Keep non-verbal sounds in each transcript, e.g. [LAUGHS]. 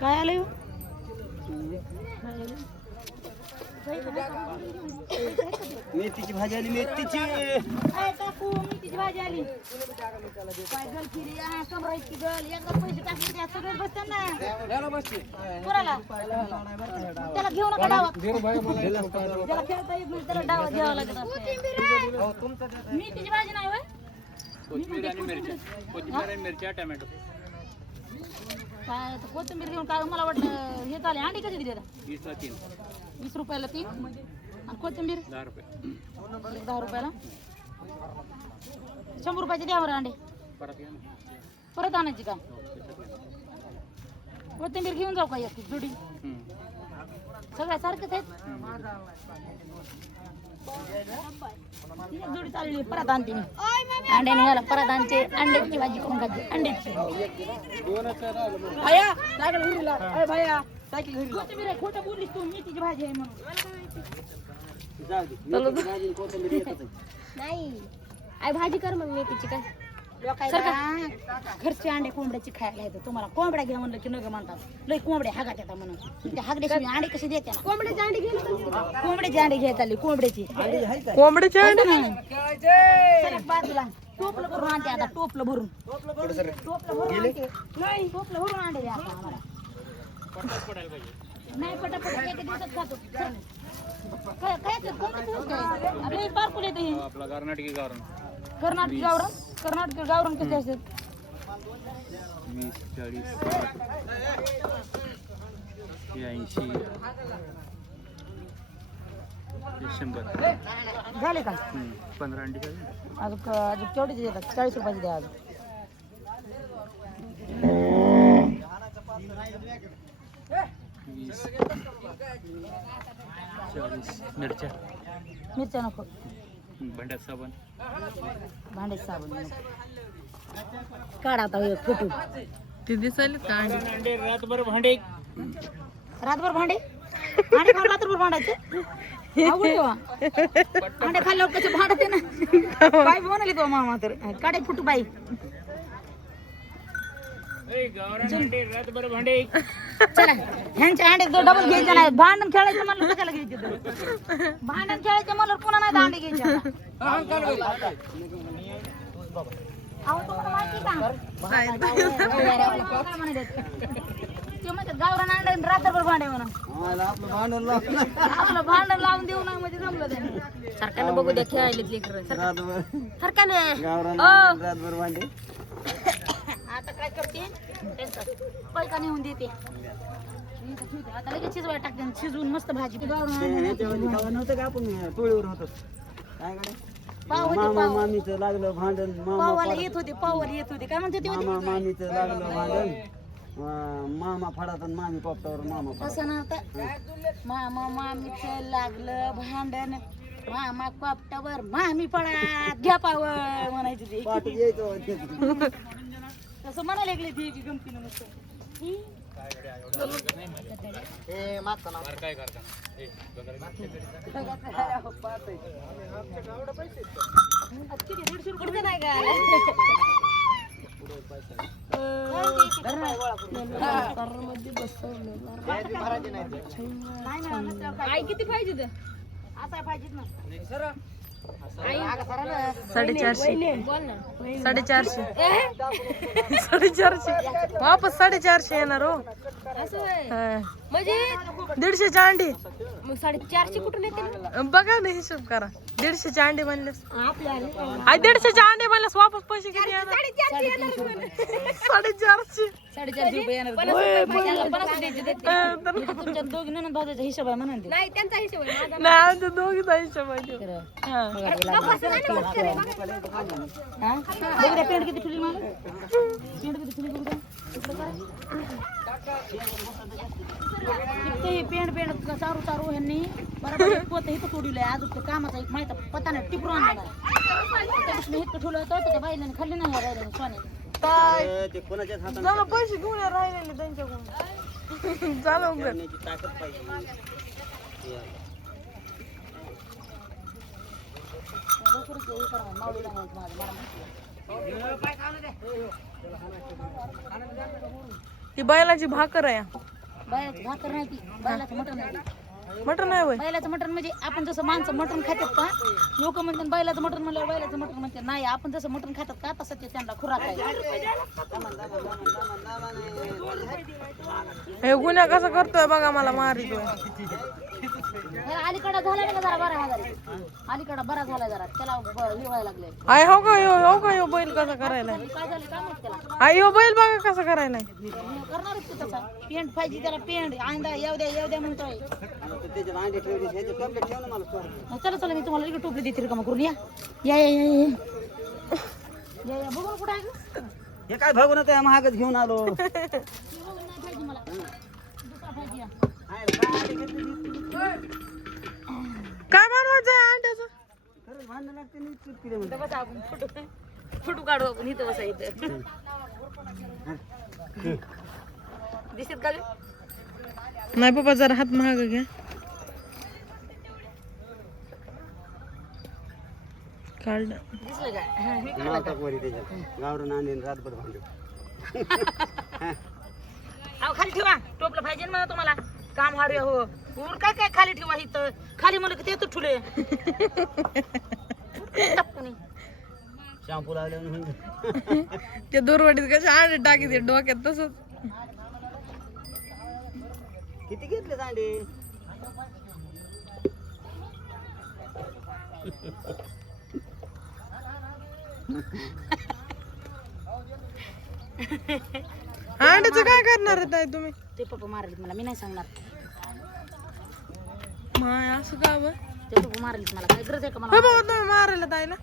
काय आलं मेथीची भाजी आली मेथीची. काकू मेथीची भाजी आली. काय गल फिरी हा कमरा इतकी गल. एकदा पैसे टाकले त्या सगळे बसतात ना. कोणाला त्याला घेऊ नका डावा त्याला खेळता येत नाही त्याला डावा घ्यावा लागत असते मेथीची भाजी नाही होय? मिरच्या टोमॅटो. काय आता कोथिंबीर घेऊन काय मला वाटलं हे चालेल अंडी कशी दिली आता? वीसला तीन. वीस रुपयाला तीन. आणि कोथिंबीर? दहा रुपये. एक दहा रुपयाला. शंभर रुपयाचे द्यावर अंडे. परत घ्या ना. परत आणायची का? कोथिंबीर घेऊन जाऊ का एक जुडी? हम्म. सगळ्या सारखेच आहेत. जोडी चालली परत आणते मी अंड्याने ह्याला परत आणते अंड्याची भाजी करून खाते. अंड्याची. भैया घरीला. भैया सायकल घरी खोटं बोललीस तू मेथीची भाजी आहे म्हणून. नाही. आई भाजी कर मग मेथीची काय? लोकांना घरचे अंडे कोंबड्याची खायला येतं तुम्हाला कोंबड्या घ्या म्हणलं की नग म्हणतात. लय कोंबड्या हागात येतात म्हणून. त्या हागड्याशी अंडे कसे देते कोंबड्याची अंडी घेऊन कोंबड्याची अंडे घ्यायला आली कोंबड्याची. कोंबडीचे सरक बाजूला. टोपलं भरून आणते आता टोपलं भरून. टोपलं भरून? आणते. नाही टोपलं भरून आणते द्या आता आम्हाला. नाही पटापट एका दिवसात खातो. काय काय ते कोणतं दिवस काय आपले पारकुल येते. आपला कर्नाटकी गावरान कर्नाटक गावरण कर्नाटक गावरण कसे असतात? वीस चाळीस साठ ऐंशी शंभर झाले का? हम्म. पंधरा अंडी अजून अजून केवढे देतात चाळीस रुपयाचे द्या अजून. वीस चाळीस मिरच्या. मिरच्या नको. भांड्यात साबण. भांडे साबण. काढ आता हे फोटो. ती दिसायली का? अंडी अंडे रातभर भांडे. रातभर भांडे? खाऊन रात्रभर भांडायचे? अवघड आहे बा. अंडे खाल्ल्यावर कसे भांडते ना? बाई म्हणाली तो मामा तर. काढे फुटू बाई गावरान अंडे रातभर भांडे चला. ह्यांच्या अंडे तो डबल घ्यायचे नाही. भांडण खेळायचं म्हणलं कशाला घ्यायचे तर? भांडण खेळायचं म्हणलं पुन्हा नाही अंडे घ्यायचे गावरान अंडे रात्रभर भांडे म्हणून. आपलं भांडण लावून देऊ ना म्हणजे जमलं त्याने सरकारनं बघू द्या रातभर सरकारनं. गावरान भांडे. पैका नेऊन देते. आता लगेच शिजवायला टाकते शिजवून मस्त भाजी नव्हतं का आपण? टोळीवर होतो काय कडे पाव होते मामा पाव. मामीचं लागलं भांडण मामा पाववाला येत होते पाववाला येत होते. काय म्हणते ते होते? मामा मामीचं लागलं भांडण. अं, मामा फडात आणि मामी पोपटावर मामा फडात. तसं नव्हतं. मामा मामीचं लागलं भांडण. मामा कपटावर मामी पडा घ्या पावर म्हणायचे ते. पाठ यायचं तसं म्हणायला लागले ते की गमतीनं नुसतं काय करता ए, [LAUGHS] किती दीडशे रुपये नाही का? [LAUGHS] किती पाहिजे तर आता पाहिजेत ना. साडेचारशे. साडेचारशे. साडेचारशे. वापस साडेचारशे येणार हो. हा. म्हणजे? दीडशेची अंडी. साडेचारशे कुठून येते बघा ना हिशोब करा. दीडशेचे अंडे म्हणलेस. आपल्या आई दीडशेचे अंडे म्हणलेस वापस पैसे किती येणार? साडेचारशे. साडेचारशे रुपये येणार. हा, तुमच्या दोघी हिशोब आहे म्हणून ते नाही त्यांचा हिशोब आहे माझा. नाही आमच्या दोघीचा हिशोब आहे तो. तर? बघू द्या पेंट किती ठुली मला. पेंट किती ठुली बघू द्या. इकडं करा. इथं पेंट पेंट सारू सारू ह्यांनी. बरोबर एक पोतं इथं अजून ते कामाचा एक माहिती पताने टिपरून आणलेला आहे त्यापासून इथं ठेवलं होतं तर त्या बाईला खाल्ली नाही ह्या बाईला सोन्याने. काय ते कोणाच्याच हातात जरा पैसे घेऊन या राहिलेले त्यांच्याकडून. [LAUGHS] चालव ग करण्याची ताकद पाहिजे. लवकरच हे करा, माऊलीला म्हणायचं माझं, मला माहिती आहे. ती बैलाची भाकर आहे. बैलाची भाकर नाही ती. बैलाचं मटण आहे ती. मटण आहे वय बैलाचं मटण म्हणजे आपण जसं माणसं मटण खातात का लोक म्हणतात बैलाचं मटण म्हणल्यावर बैलाचं मटण म्हणतात. नाही आपण जसं मटण खातात का तसं ते त्यांना खुराक आहे. हे गुन्हा कसा करतोय बघा मला मारितोय हे अलीकडं झाला ना जरा बरा हजार. अलीकडं बरा झाला जरा. त्याला हे व्हायला लागले आय हो का हो हो का हो बैल कसा करायला? काय झालं काय माहीत त्याला? आई हो बैल बघा कसा करायला? करणारच तू तसा. पेंट पाहिजे त्याला पेंट. अंडा येऊ द्या येऊ द्या म्हणतोय. मग चला चला मी तुम्हाला इकडे टोपली देते रिकामा करून. या. या या या या. या या. बघू ना कुठं आहे? हे काय भागून त्या महागच घेऊन आलो. हे. बघू, नाही पाहिजे मला दुसरा पाहिजे या. काय बनवायचं आहे अंड्याचं? इथं बसा आपण फोटो फोटो काढू आपण इथं बसा इथं. दिसत का गं? नाही बाबा जरा हात महाग घ्या. काढलं दिसलं का? काढलं नाव का? टाक वरी त्याच्यात. गावरून आणीन रातभर भांडू. अहो खाली ठेवा. टोपलं पाहिजे ना मला तुम्हाला. काम हारूया हो. वर काय काय खाली ठेवा इथं? खाली म्हणलं की ते तू ठुले. शॅम्पू म्हणून त्या दोरवाडीत कशा अंडे टाकी डोक्यात तसंच. किती घेतले अंडे? अंड्याचं काय करणार आहे ताई तुम्ही? ते पप्पा मारले मला मी नाही सांगणार. माय असं का बरं? ते पप्पा मारले मला काय गरज आहे का हो मला बाबा तुम्ही मारायला ताईला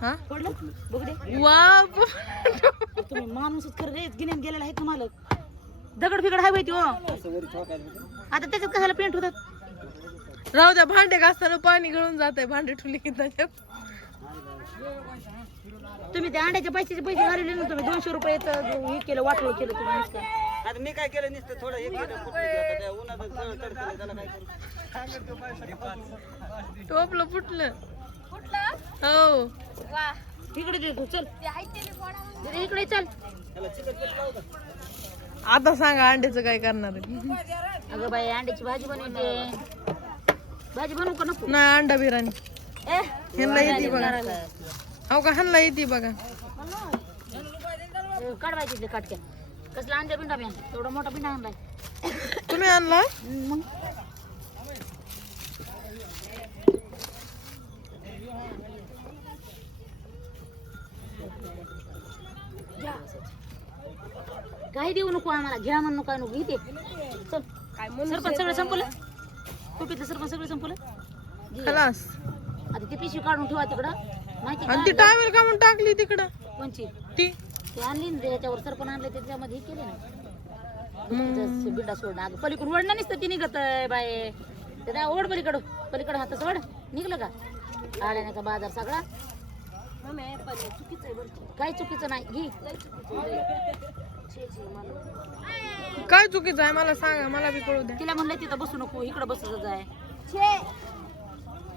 हा? पडलं बघ दे वाप तुम्ही माणूसच खरं रे गिन्यान गेलेला आहे तुम्हाला. दगड फिगड हाय माहिती हो आता त्याच्यात कशाला पेंट होतात? राहू द्या भांडे घासताना पाणी गळून जात आहे भांडे ठुली की त्याच्यात. तुम्ही त्या अंड्याच्या पैशाचे पैसे घालवले ना तुम्ही दोनशे रुपये हे केलं वाटलं केलं तुम्ही नुसतं. आता मी काय केलं नुसतं थोडं हे केलं कुठलं ते आता त्या उन्हात सगळं तडकलं त्याला काय करू? टोपलं फुटलं. हो. इकडे दे तू चल. इकडे चल. त्याला चिकट पीठ लावू का? आता सांगा अंड्याचं काय करणार आहे. अगं बाई अंड्याची भाजी बनवते. भाजी बनवू का नको? नाही अंडा बिर्याणी. ए ह्यांना येते बघा. हो का ह्यांना येते बघा. काढवायची काटक्या कसला बिंडा तेवढा मोठा बिंडा आणलाय. तुम्ही आणला मग? काही देऊ नको आम्हाला. घ्या म्हणून काय नको. चल. सरपंच सगळं संपलं? कुठलं सरपंच सगळं संपलं. खलास. आता ती पिशवी काढून ठेवा तिकडं. आणि ती टावेल का म्हणून टाकली तिकडं? कोणची? ती? ते आणली ना त्याच्यावर सरपण आणलं त्याच्यामध्ये हे केले ना. बिंडा सोडणं अगं पलीकडून वडणं नसतं ती निघत बाय ते त्या ओढ पलीकडं पलीकडं हाताचं वड निघलं का? आल्याण्याचा बाजार सगळा. काही चुकीचं नाही? घे. काय चुकीचं आहे? मला सांगा मला बी कळू द्या. तिला म्हणलं तिथं बसू नको इकडं बसत जाय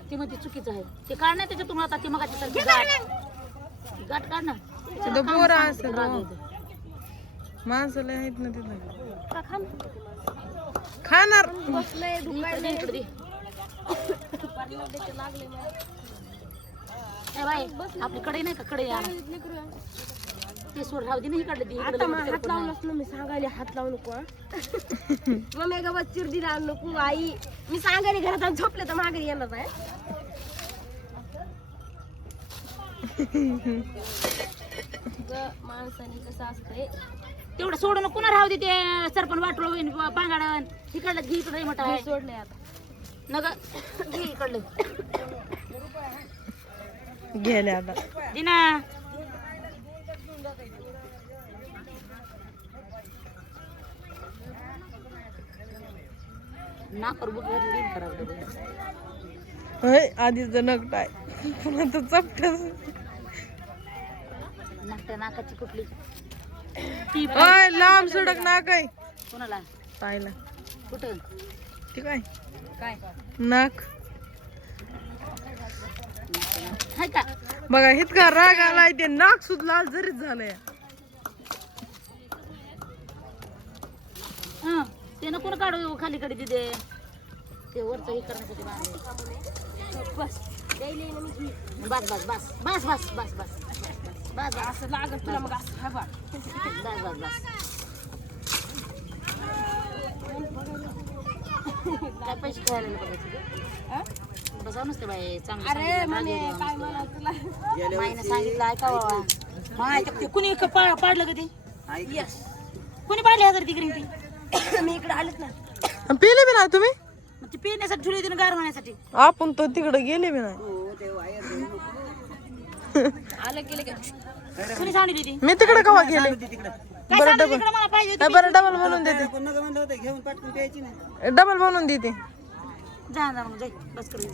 ती म्हणते चुकीचं आहे. ते काढ ना त्याच्यातून आता ती मग गाठ काढ ना तिथं पोरं असेल राग हो. येतो. माणसं लय आहेत ना तिथं. का खान? खाणार. इकडे बाई, आपली कडे नाही का? कडे आणा. ते सोड राहू दे ना इकडे दे, इकडे आता दे, मग इकडे हात मी सांगायला हात लावू नको हं. [LAUGHS] मम्मी का बस चिरडी नको आई. मी सांगायला घरात झोपले तर माघारी येणार आहे. ग, माणसाने कसं असतंय. तेवढं सोडून पुन्हा राहू दे ते सरपण वाटलं होईन पांगाडन इकडलं घे इकडे मोठा मी आहे सोडले आता. नग घे इकडलं. गेले आता. दिना. होय आधीच नकट आहे. पुन्हा तर चपटच. नाकट्या नाकाची कुठली ती होय लांब सडक नाक आहे. कोणाला पाहिला. कुठं ठीक आहे. काय? नाक. हाय का? बघा इतका राग आलाय ते नाक सुद्धा लाल जरीच झालंय. हं, ते नको ना काढू खाली कडे तिथे? ते वरचं हे करण्यासाठी बांधले बस द्यायला बस बस बस बस बस बस बस बस बस. असं लागत तुला मग असं हा बघ बस बस बस. काय पैसे खेळायला बघायचे हा? नसते बाई? चांगलं सांगितलं ऐका कुणी पाडलं का ते? कुणी पाडले हजार तिकडे? [COUGHS] मी इकडे आलेच ना बी नाही तुम्ही? पिण्यासाठी गार आपण तो तिकडे गेले बी नाही. [LAUGHS] गेले मी तिकडे कवा गेले? बरं डबल बरं डबल बनवून देते. डबल बनवून देते. जा जा मग जाई बस करून